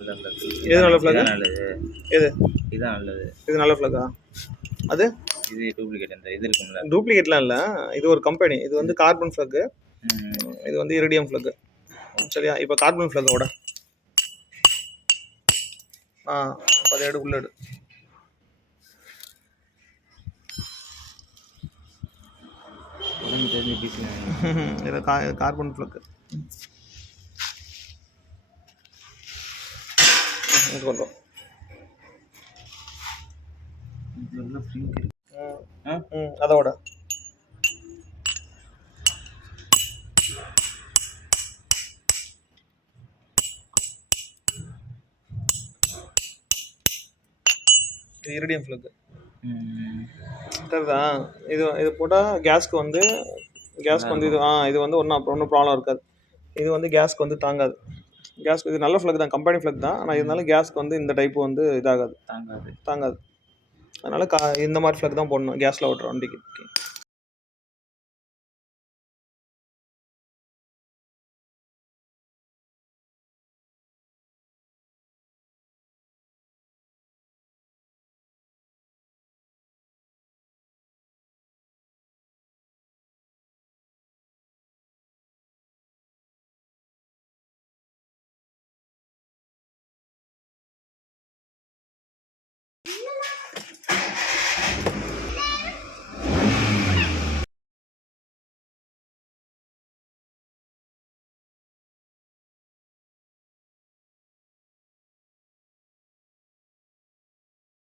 எது நல்ல ஃப்ளாக்? இதான் நல்லது. எது? இதான் நல்லது. இது நல்ல ஃப்ளாக்கா? அது இது டூப்ளிகேட். இந்த இது இருக்கும்ல, டூப்ளிகேட்லாம் இல்லை, இது ஒரு கம்பெனி. இது வந்து கார்பன் ஃப்ளாக்கு, இது வந்து இரிடியம் ஃப்ளாக்கு. சரியா? இப்போ கார்பன் ஃப்ளாக்கோட அதை எடு, உள்ள எடு. உடம்பு தெரிஞ்சு பீஸ். இது கார்பன் ஃப்ளாக்கு. கொண்டோம் அதோட இரிடியம் ஃப்ளாக்கு சரிதா? இது போட்டால் கேஸ்க்கு வந்து இது இது வந்து ஒன்றும் ப்ராப்ளம் இருக்காது. இது வந்து கேஸ்க்கு வந்து தாங்காது. கேஸ்க்கு இது நல்ல ஃப்ளாக் தான், கம்பெனி ஃப்ளாக் தான். ஆனால் இருந்தாலும் கேஸ்க்கு வந்து இந்த டைப்பு வந்து இதாகாது, தாங்காது. அதனால் இந்த மாதிரி ஃப்ளாக் தான் போடணும் கேஸில் ஓட்டுற வண்டிக்கு.